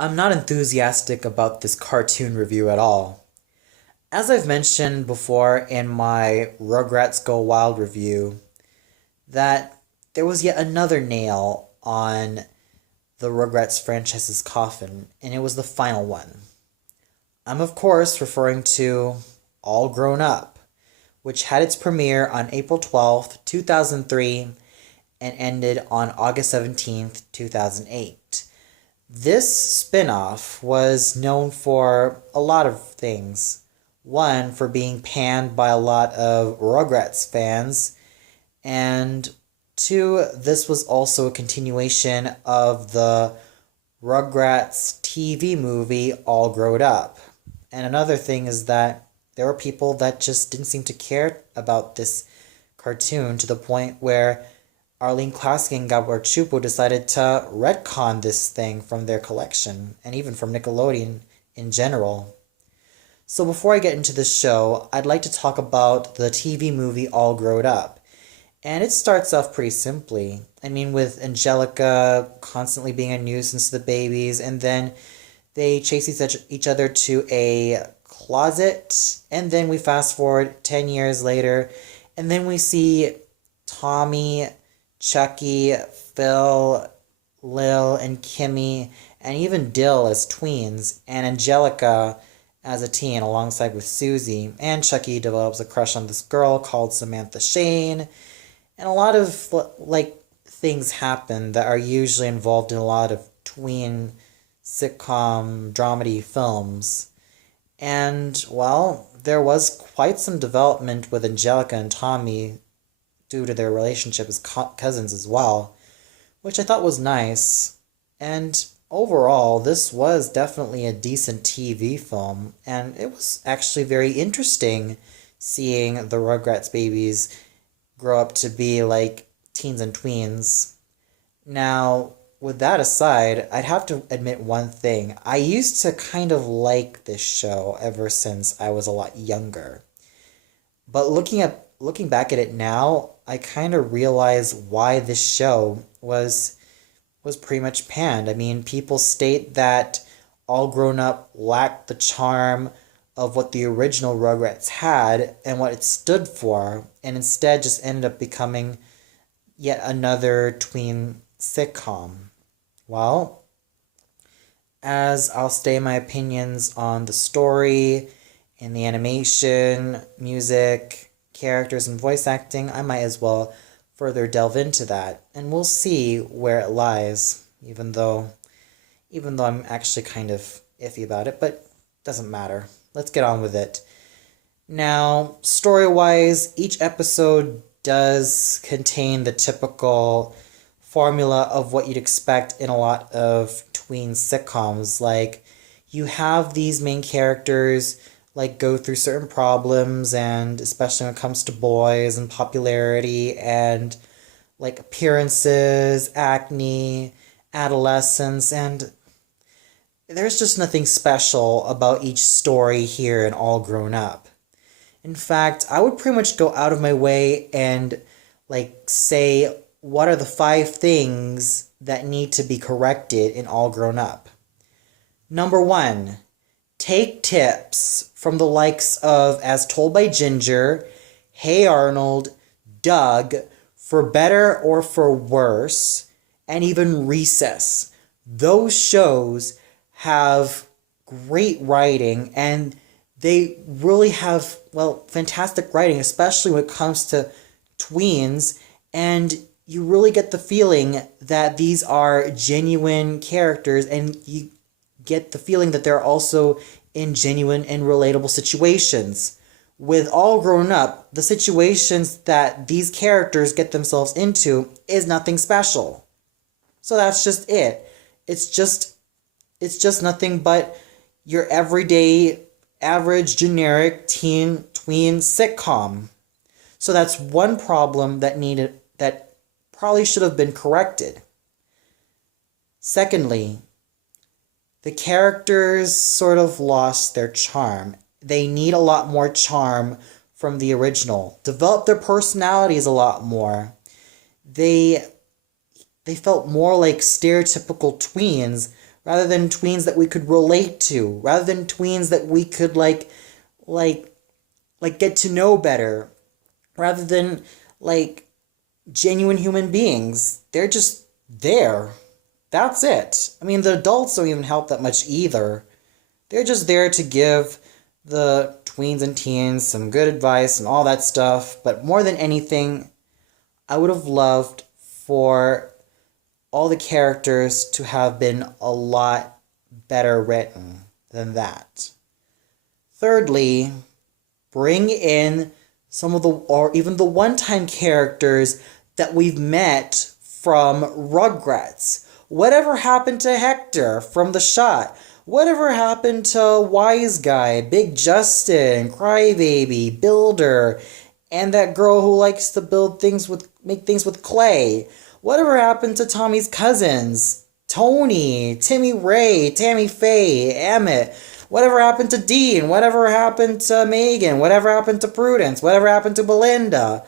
I'm not enthusiastic about this cartoon review at all. As I've mentioned before in my Rugrats Go Wild review, that there was yet another nail on the Rugrats franchise's coffin, and it was the final one. I'm, of course, referring to All Grown Up, which had its premiere on April 12th, 2003, and ended on August 17th, 2008. This spin-off was known for a lot of things. One, for being panned by a lot of Rugrats fans, and two, this was also a continuation of the Rugrats TV movie All Grown Up. And another thing is that there were people that just didn't seem to care about this cartoon to the point where Arlene Klasky and Gabor Chupo decided to retcon this thing from their collection, and even from Nickelodeon in general. So before I get into the show, I'd like to talk about the TV movie All Grown Up. And it starts off pretty simply. I mean, with Angelica constantly being a nuisance to the babies, and then they chase each other to a closet, and then we fast forward 10 years later, and then we see Tommy, Chucky, Phil, Lil, and Kimmy, and even Dill as tweens, and Angelica as a teen alongside with Susie, and Chucky develops a crush on this girl called Samantha Shane, and a lot of, things happen that are usually involved in a lot of tween sitcom dramedy films. And, well, there was quite some development with Angelica and Tommy due to their relationship as cousins as well, which I thought was nice. And overall, this was definitely a decent TV film, and it was actually very interesting seeing the Rugrats babies grow up to be like teens and tweens. Now, with that aside, I'd have to admit one thing. I used to kind of like this show ever since I was a lot younger. But looking back at it now, I kind of realize why this show was pretty much panned. I mean, people state that All Grown Up lacked the charm of what the original Rugrats had and what it stood for, and instead just ended up becoming yet another tween sitcom. Well, as I'll state my opinions on the story and the animation, music, characters, and voice acting, I might as well further delve into that, and we'll see where it lies, even though I'm actually kind of iffy about it, but doesn't matter. Let's get on with it. Now, story-wise, each episode does contain the typical formula of what you'd expect in a lot of tween sitcoms. Like, you have these main characters go through certain problems, and especially when it comes to boys and popularity and appearances, acne, adolescence, and there's just nothing special about each story here in All Grown Up. In fact, I would pretty much go out of my way and say what are the 5 things that need to be corrected in All Grown Up. Number 1, take tips from the likes of As Told by Ginger, Hey Arnold, Doug, For Better or For Worse, and even Recess. Those shows have great writing, and they really have, fantastic writing, especially when it comes to tweens, and you really get the feeling that these are genuine characters, and you get the feeling that they're also in genuine and relatable situations. With All Grown Up, the situations that these characters get themselves into is nothing special. So that's just it. It's just nothing but your everyday, average, generic teen tween sitcom. So that's one problem that probably should have been corrected. Secondly, the characters sort of lost their charm. They need a lot more charm from the original. Develop their personalities a lot more. They felt more like stereotypical tweens rather than tweens that we could relate to, rather than tweens that we could like get to know better, rather than like genuine human beings. They're just there. That's it. I mean, the adults don't even help that much either. They're just there to give the tweens and teens some good advice and all that stuff. But more than anything, I would have loved for all the characters to have been a lot better written than that. Thirdly, bring in some of the, or even the one-time characters that we've met from Rugrats. Whatever happened to Hector from The Shot? Whatever happened to Wise Guy, Big Justin, Crybaby, Builder, and that girl who likes to make things with clay? Whatever happened to Tommy's cousins? Tony, Timmy Ray, Tammy Faye, Emmett. Whatever happened to Dean? Whatever happened to Megan? Whatever happened to Prudence? Whatever happened to Belinda?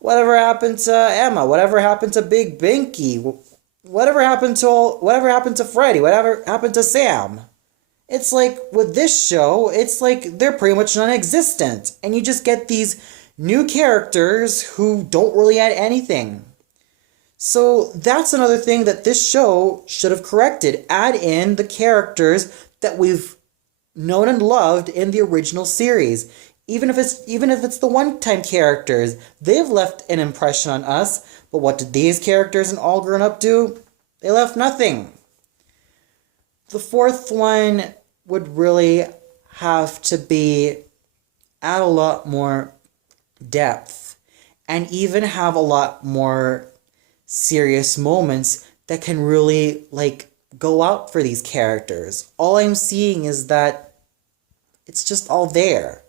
Whatever happened to Emma? Whatever happened to Big Binky? Whatever happened to Freddy? Whatever happened to Sam? It's like, with this show, it's like they're pretty much non-existent. And you just get these new characters who don't really add anything. So that's another thing that this show should have corrected. Add in the characters that we've known and loved in the original series. Even if it's the one-time characters, they've left an impression on us. But what did these characters in All Grown Up do? They left nothing. The fourth one would really have to be add a lot more depth and even have a lot more serious moments that can really go out for these characters. All I'm seeing is that it's just all there.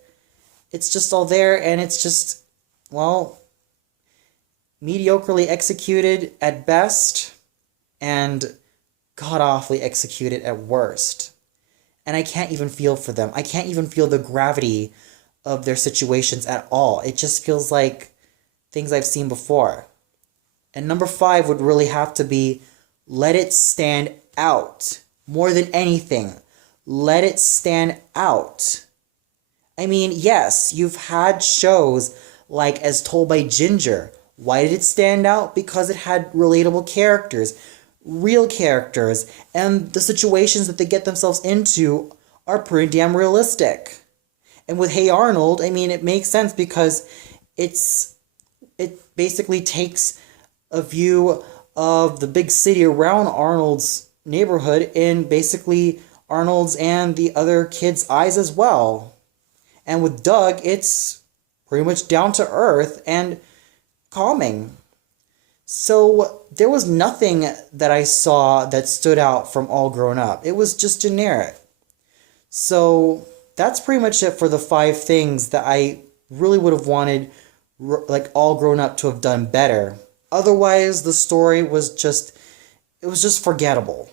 It's just all there, and it's just, well, mediocrely executed at best and god-awfully executed at worst. And I can't even feel for them. I can't even feel the gravity of their situations at all. It just feels like things I've seen before. And number 5 would really have to be let it stand out. More than anything, let it stand out. I mean, yes, you've had shows like As Told by Ginger. Why did it stand out? Because it had relatable characters, real characters, and the situations that they get themselves into are pretty damn realistic. And with Hey Arnold, I mean, it makes sense because it basically takes a view of the big city around Arnold's neighborhood in basically Arnold's and the other kids' eyes as well. And with Doug, it's pretty much down to earth and calming. So there was nothing that I saw that stood out from All Grown Up. It was just generic. So that's pretty much it for the 5 things that I really would have wanted All Grown Up to have done better. Otherwise, the story was just forgettable.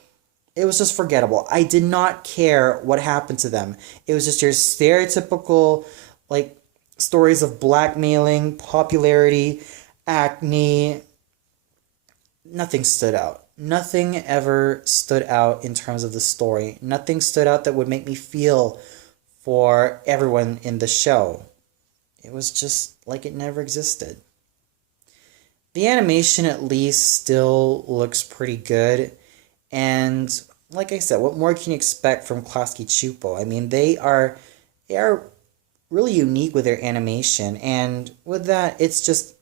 It was just forgettable. I did not care what happened to them. It was just your stereotypical, stories of blackmailing, popularity, acne. Nothing stood out. Nothing ever stood out in terms of the story. Nothing stood out that would make me feel for everyone in the show. It was just like it never existed. The animation at least still looks pretty good. And like I said, what more can you expect from Klasky Csupo? I mean, they are really unique with their animation, and with that, it's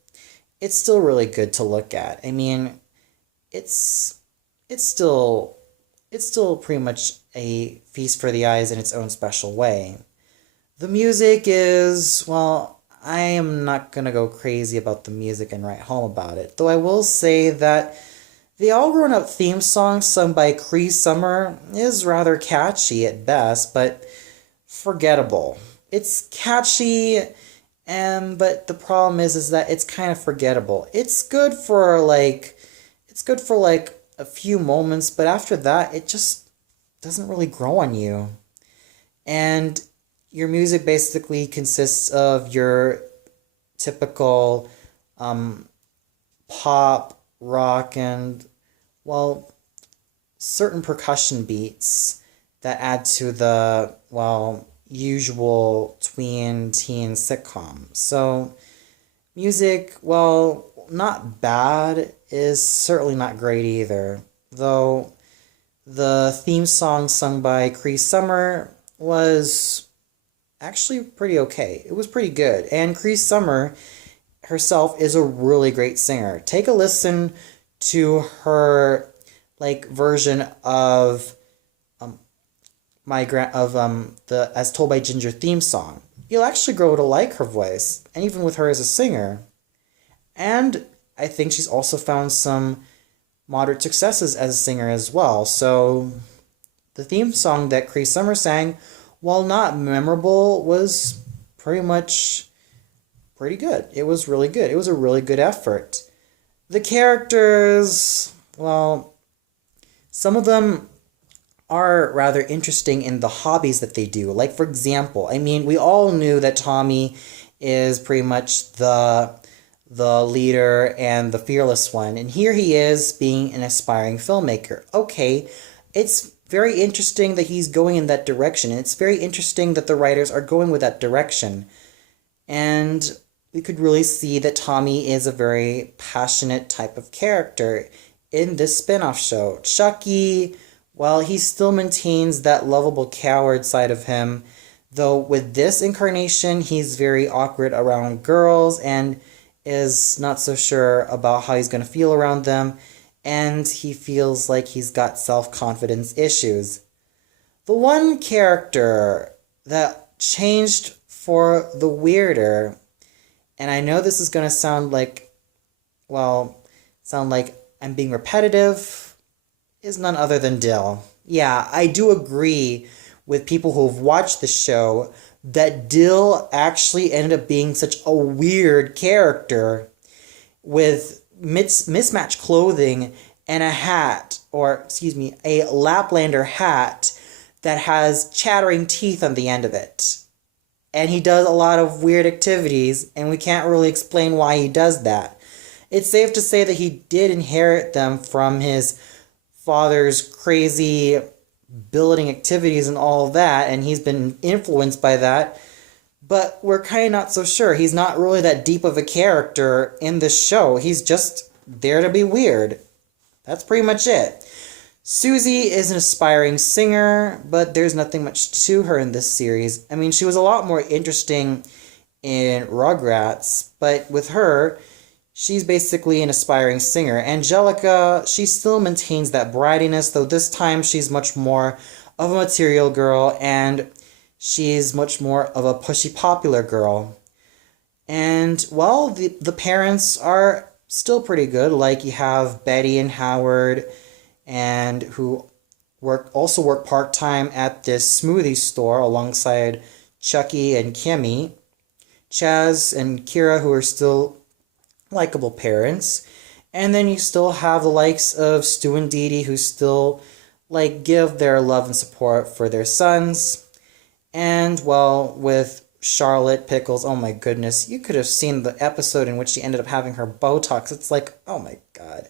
still really good to look at. I mean, it's still pretty much a feast for the eyes in its own special way. The music is, well, I am not gonna go crazy about the music and write home about it, though I will say that the All Grown Up theme song sung by Cree Summer is rather catchy at best, but forgettable. It's catchy, but the problem is that it's kind of forgettable. It's good for a few moments, but after that, it just doesn't really grow on you. And your music basically consists of your typical pop, rock, and, well, certain percussion beats that add to the, well, usual tween teen sitcom. So, music, well, not bad, is certainly not great either. Though the theme song sung by Cree Summer was actually pretty okay. It was pretty good. And Cree Summer herself is a really great singer. Take a listen to her version of the As Told by Ginger theme song. You'll actually grow to like her voice, and even with her as a singer. And I think she's also found some moderate successes as a singer as well. So the theme song that Cree Summer sang, while not memorable, was pretty much pretty good. It was really good. It was a really good effort. The characters, well, some of them are rather interesting in the hobbies that they do. Like, for example, I mean, we all knew that Tommy is pretty much the leader and the fearless one. And here he is being an aspiring filmmaker. Okay, it's very interesting that he's going in that direction. And it's very interesting that the writers are going with that direction. And we could really see that Tommy is a very passionate type of character in this spin-off show. Chucky, well, he still maintains that lovable coward side of him. Though with this incarnation, he's very awkward around girls and is not so sure about how he's going to feel around them, and he feels like he's got self-confidence issues. The one character that changed for the weirder, and I know this is going to sound like I'm being repetitive, is none other than Dill. Yeah, I do agree with people who have watched the show that Dill actually ended up being such a weird character with mismatched clothing and a hat, a Laplander hat that has chattering teeth on the end of it. And he does a lot of weird activities, and we can't really explain why he does that. It's safe to say that he did inherit them from his father's crazy building activities and all that, and he's been influenced by that, but we're kind of not so sure. He's not really that deep of a character in this show. He's just there to be weird. That's pretty much it. Susie is an aspiring singer, but there's nothing much to her in this series. I mean, she was a lot more interesting in Rugrats, but with her, she's basically an aspiring singer. Angelica, she still maintains that brattiness, though this time she's much more of a material girl, and she's much more of a pushy popular girl. And, well, the parents are still pretty good. Like, you have Betty and Howard, and who also work part-time at this smoothie store alongside Chucky and Kimmy. Chaz and Kira, who are still likable parents. And then you still have the likes of Stu and Dee Dee, who still give their love and support for their sons. And, well, with Charlotte Pickles, oh my goodness, you could have seen the episode in which she ended up having her Botox. It's like, oh my god.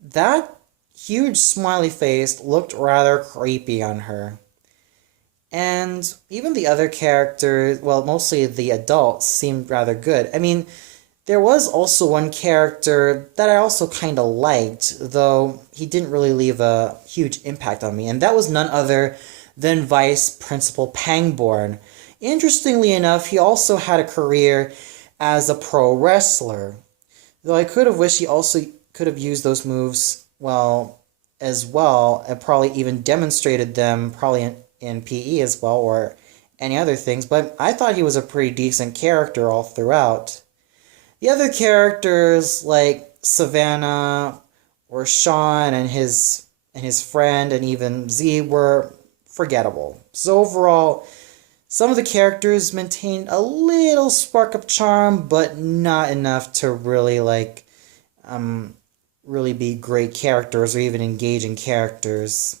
That huge smiley face looked rather creepy on her. And even the other characters, well, mostly the adults, seemed rather good. I mean, there was also one character that I also kind of liked, though he didn't really leave a huge impact on me, and that was none other than Vice Principal Pangborne. Interestingly enough, he also had a career as a pro wrestler, though I could have wished he also could have used those moves as well, and probably even demonstrated them probably in PE as well, or any other things, but I thought he was a pretty decent character all throughout. The other characters like Savannah or Sean and his friend and even Z were forgettable. So overall, some of the characters maintained a little spark of charm, but not enough to really really be great characters or even engaging characters.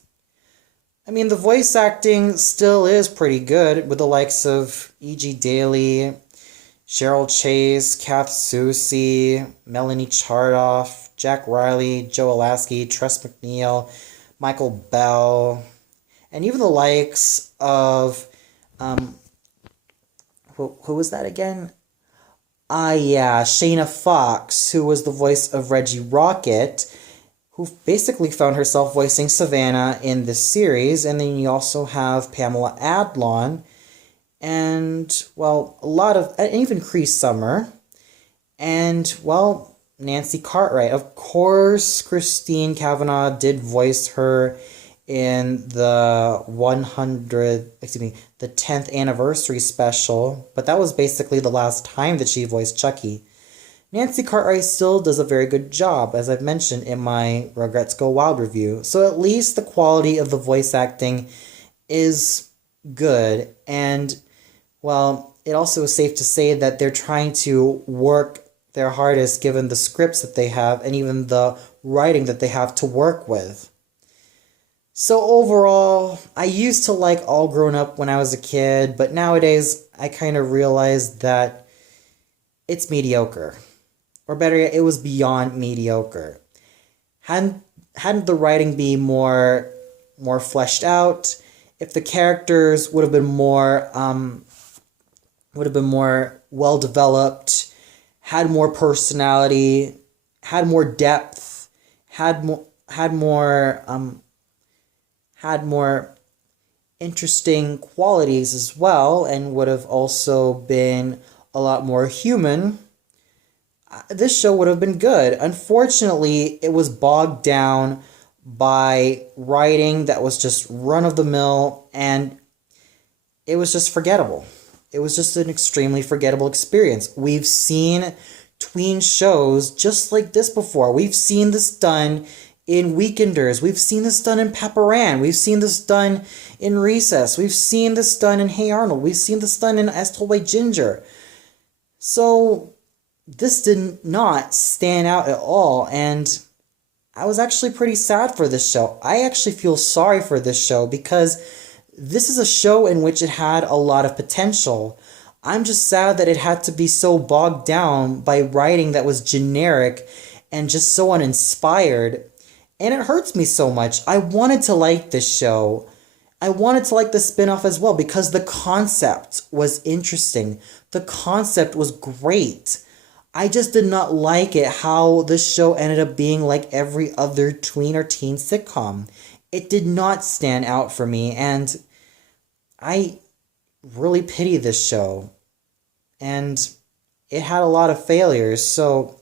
I mean, the voice acting still is pretty good with the likes of E.G. Daily, Cheryl Chase, Kath Soucie, Melanie Chardoff, Jack Riley, Joe Alasky, Tress McNeil, Michael Bell, and even the likes of, um, who was that again? Ah, yeah, Shayna Fox, who was the voice of Reggie Rocket, who basically found herself voicing Savannah in this series. And then you also have Pamela Adlon, and, well, and even Cree Summer, and, well, Nancy Cartwright. Of course, Christine Cavanaugh did voice her in the the 10th anniversary special, but that was basically the last time that she voiced Chucky. Nancy Cartwright still does a very good job, as I've mentioned in my Rugrats Go Wild review, so at least the quality of the voice acting is good, and, well, it also is safe to say that they're trying to work their hardest given the scripts that they have and even the writing that they have to work with. So overall, I used to like All Grown Up when I was a kid, but nowadays I kind of realized that it's mediocre. Or better yet, it was beyond mediocre. Hadn't the writing be more fleshed out, if the characters would have been more well developed, had more personality, had more depth, had more interesting qualities as well, and would have also been a lot more human, this show would have been good. Unfortunately, it was bogged down by writing that was just run-of-the-mill, and it was just forgettable. It was just an extremely forgettable experience. We've seen tween shows just like this before. We've seen this done in Weekenders. We've seen this done in Pepperan. We've seen this done in Recess. We've seen this done in Hey Arnold. We've seen this done in As Told by Ginger. So this did not stand out at all, and I was actually pretty sad for this show. I actually feel sorry for this show because this is a show in which it had a lot of potential. I'm just sad that it had to be so bogged down by writing that was generic and just so uninspired. And it hurts me so much. I wanted to like this show. I wanted to like the spin-off as well because the concept was interesting. The concept was great. I just did not like it how this show ended up being like every other tween or teen sitcom. It did not stand out for me, and I really pity this show. And it had a lot of failures, so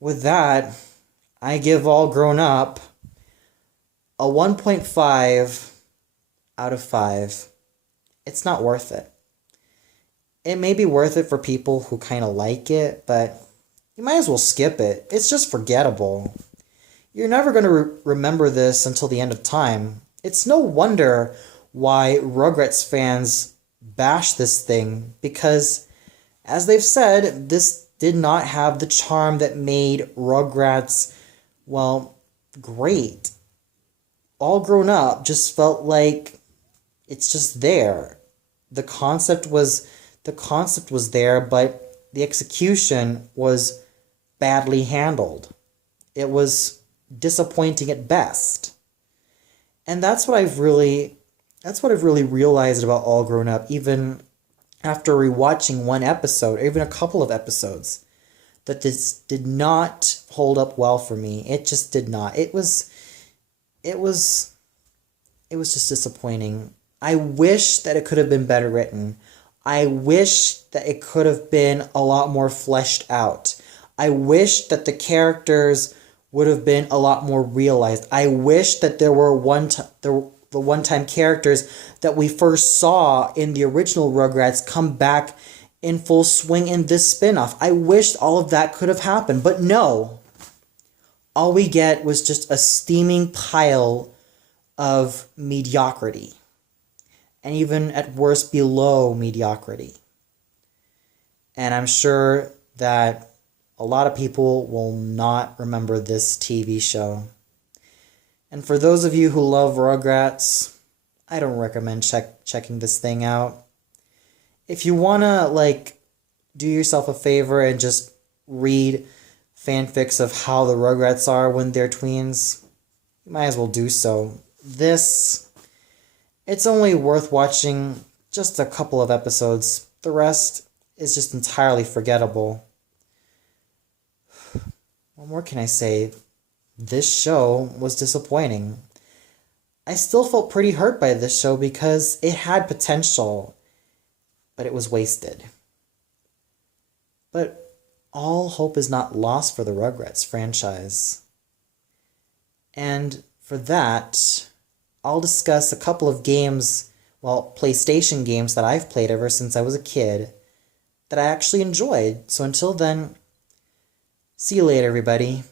with that, I give All Grown Up a 1.5 out of 5. It's not worth it. It may be worth it for people who kind of like it, but you might as well skip it. It's just forgettable. You're never going to remember this until the end of time. It's no wonder why Rugrats fans bash this thing, because, as they've said, this did not have the charm that made Rugrats, well, great. All Grown Up just felt like it's just there. The concept was there, but the execution was badly handled. It was disappointing at best. And that's what I've really realized about All Grown Up, even after rewatching one episode, or even a couple of episodes, that this did not hold up well for me. It just did not. It was just disappointing. I wish that it could have been better written. I wish that it could have been a lot more fleshed out. I wish that the characters would have been a lot more realized. I wish that there were the one-time characters that we first saw in the original Rugrats come back in full swing in this spin-off. I wished all of that could have happened, but no. All we get was just a steaming pile of mediocrity. And even at worst, below mediocrity. And I'm sure that a lot of people will not remember this TV show. And for those of you who love Rugrats, I don't recommend checking this thing out. If you want to, do yourself a favor and just read fanfics of how the Rugrats are when they're tweens, you might as well do so. It's only worth watching just a couple of episodes. The rest is just entirely forgettable. What more can I say? This show was disappointing. I still felt pretty hurt by this show because it had potential, but it was wasted. But all hope is not lost for the Rugrats franchise. And for that, I'll discuss a couple of games, PlayStation games that I've played ever since I was a kid that I actually enjoyed. So until then, see you later, everybody.